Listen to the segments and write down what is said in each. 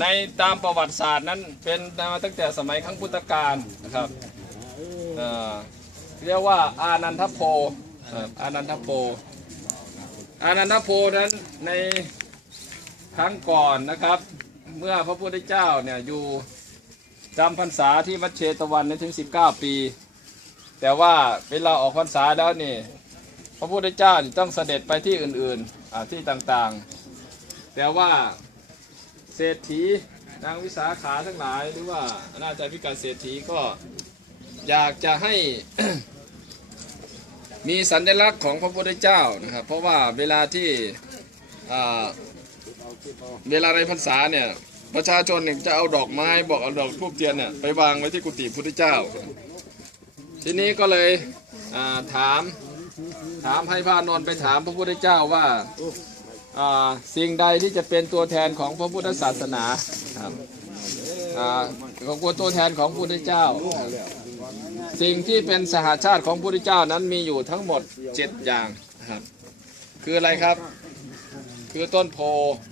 ในตามประวัติศาสตร์นั้นเป็นมาตั้งแต่สมัยครั้งพุทธกาลนะครับเรียกว่าอานันทโพอานันทโพอานันทโพนั้นในครั้งก่อนนะครับ เมื่อพระพุทธเจ้าเนี่ยอยู่จำพรรษาที่วัดเชตวันนั้นถึง 19 ปี แต่ว่าเวลาออกพรรษาแล้วนี่พระพุทธเจ้าต้องเสด็จไปที่อื่นๆอ่าที่ต่างๆ แต่ว่า ศรษฐีนางวิสาขาทั้งหลาย หรือว่าน่าจะพิการเศรษฐีก็อยากจะให้ มีสัญลักษณ์ของพระพุทธเจ้านะครับ เพราะว่าเวลาที่เวลาในพรรษาเนี่ยประชาชนเนี่ยจะเอาดอกไม้บอกเอาดอกทูบเทียนเนี่ยไปวางไว้ที่กุฏิพุทธเจ้า ทีนี้ก็เลยถามถามให้พระอนนท์ไปถามพระพุทธเจ้าว่า สิ่งใดที่จะเป็นตัวแทนของพระพุทธศาสนาครับอ่าของตัวแทนของพระพุทธเจ้า สิ่งที่เป็นสหาชาติของพระพุทธเจ้านั้นมีอยู่ทั้งหมด7อย่างครับคืออะไรครับคือต้นโพ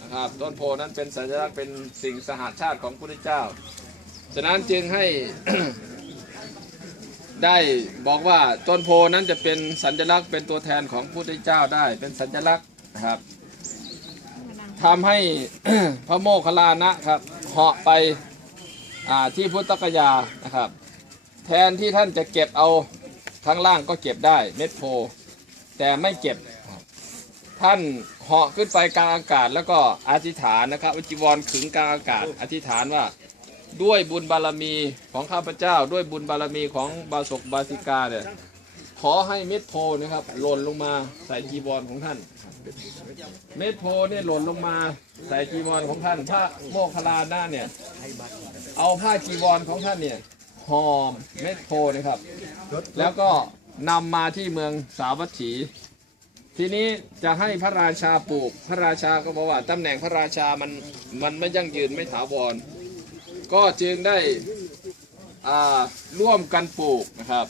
นะครับต้นโพนั้นเป็นสัญลักษณ์เป็นสิ่งสหาชาติของพระพุทธเจ้า ฉะนั้นจึงให้ได้บอกว่าต้นโพนั้นจะเป็นสัญลักษณ์เป็นตัวแทนของพระพุทธเจ้าได้เป็นสัญลักษณ์นะครับ ทำให้ พระโมคคัลลานะครับเหาะไปที่พุทธกยานะครับ แทนที่ท่านจะเก็บเอาข้างล่างก็เก็บได้เม็ดโพ แต่ไม่เก็บท่านเหาะขึ้นไปกลางอากาศแล้วก็อธิษฐานนะครับอจีวรขึงกลางอากาศ อธิษฐานว่าด้วยบุญบารมีของข้าพเจ้า ด้วยบุญบารมีของบาศกบาสิกาเนี่ย ขอให้เม็ดโพนะครับหล่นลงมาใส่จีวรของท่าน เม็ดโพเนี่ยหล่นลงมาใส่จีวรของท่านพระโมคคัลลานะเนี่ย เอาผ้าจีวรของท่านเนี่ยห่อเม็ดโพนะครับ แล้วก็นำมาที่เมืองสาวัตถี ทีนี้จะให้พระราชาปลูก พระราชาก็บอกว่าตำแหน่งพระราชามันมันไม่ยั่งยืนไม่ถาวร ก็จึงได้ร่วมกันปลูกนะครับ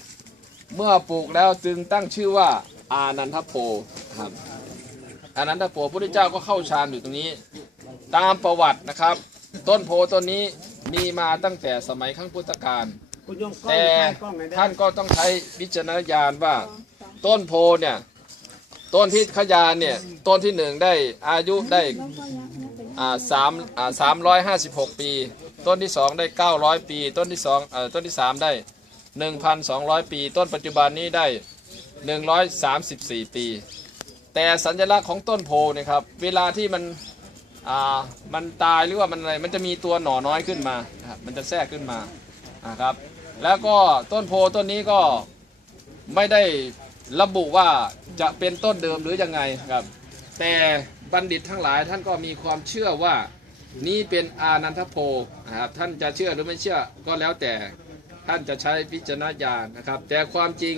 เมื่อปลูกแล้วจึงตั้งชื่อว่าอานันทโพครับอานันทโพพระพุทธเจ้าก็เข้าฌานอยู่ตรงนี้ ตามประวัตินะครับ ต้นโพต้นนี้มีมาตั้งแต่สมัยครั้งพุทธกาลคุณยงกล้องแต่ถ่ายกล้องหน่อยได้ท่านก็ต้องใช้วิจารณญาณว่าต้นโพเนี่ยต้นที่ขยานเนี่ยต้นที่หนึ่งได้อายุได้อ่าสามอ่าสามร้อยห้าสิบหกปี ต้นที่สองได้เก้าร้อยปี ต้นที่สองเอ่อต้นที่สามได้ หนึ่งพันสองร้อยปี ต้นปัจจุบันนี้ได้หนึ่งร้อยสามสิบสี่ปี แต่สัญลักษณ์ของต้นโพนี่ยครับ เวลาที่มันอ่ามันตายหรือว่ามันอะไร มันจะมีตัวหน่อน้อยขึ้นมาครับมันจะแทรกขึ้นมานะครับ แล้วก็ต้นโพต้นนี้ก็ไม่ได้ระบุว่าจะเป็นต้นเดิมหรือยังไงครับ แต่บัณฑิตทั้งหลายท่านก็มีความเชื่อว่านี่เป็นอานันทโพนะครับท่านจะเชื่อหรือไม่เชื่อก็แล้วแต่ ท่านจะใช้พิจารณญาณนะครับ แต่ความจริง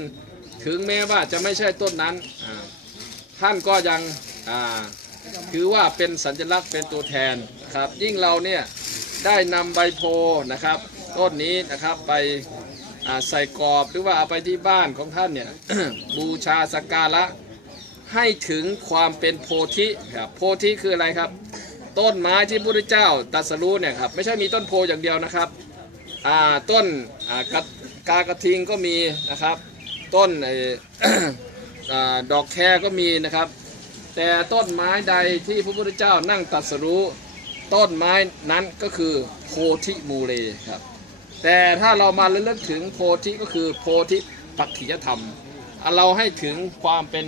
ถึงแม้ว่าจะไม่ใช่ต้นนั้น ท่านก็ยังอ่าถือว่าเป็นสัญลักษณ์เป็นตัวแทนครับ ยิ่งเราเนี่ยได้นำใบโพนะครับ ต้นนี้นะครับไปใส่กรอบหรือว่าเอาไปที่บ้านของท่านเนี่ยบูชาสักการะให้ถึงความเป็นโพธิครับโพธิคืออะไรครับ ต้นไม้ที่พระพุทธเจ้าตรัสรู้เนี่ยครับไม่ใช่มีต้นโพอย่างเดียวนะครับ ต้นกากระทิงก็มีนะครับ ต้นอดอกแครก็มีนะครับ แต่ต้นไม้ใดที่พระพุทธเจ้านั่งตรัสรู้ต้นไม้นั้นก็คือโพธิมูเลครับ แต่ถ้าเรามาระลึกถึงโพธิก็คือโพธิปัจขิยธรรม เราให้ถึงความเป็น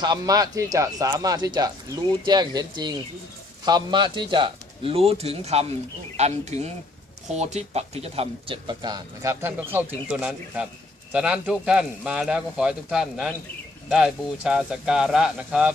ธรรมะที่จะสามารถที่จะรู้แจ้งเห็นจริงธรรมะที่จะรู้ถึงธรรมอันถึง ธิปัจขิยธรรม 7 ประการนะครับ ท่านก็เข้าถึงตัวนั้นครับฉะนั้นทุกท่านมาแล้วก็ขอให้ทุกท่านนั้น ได้บูชาสการะนะครับ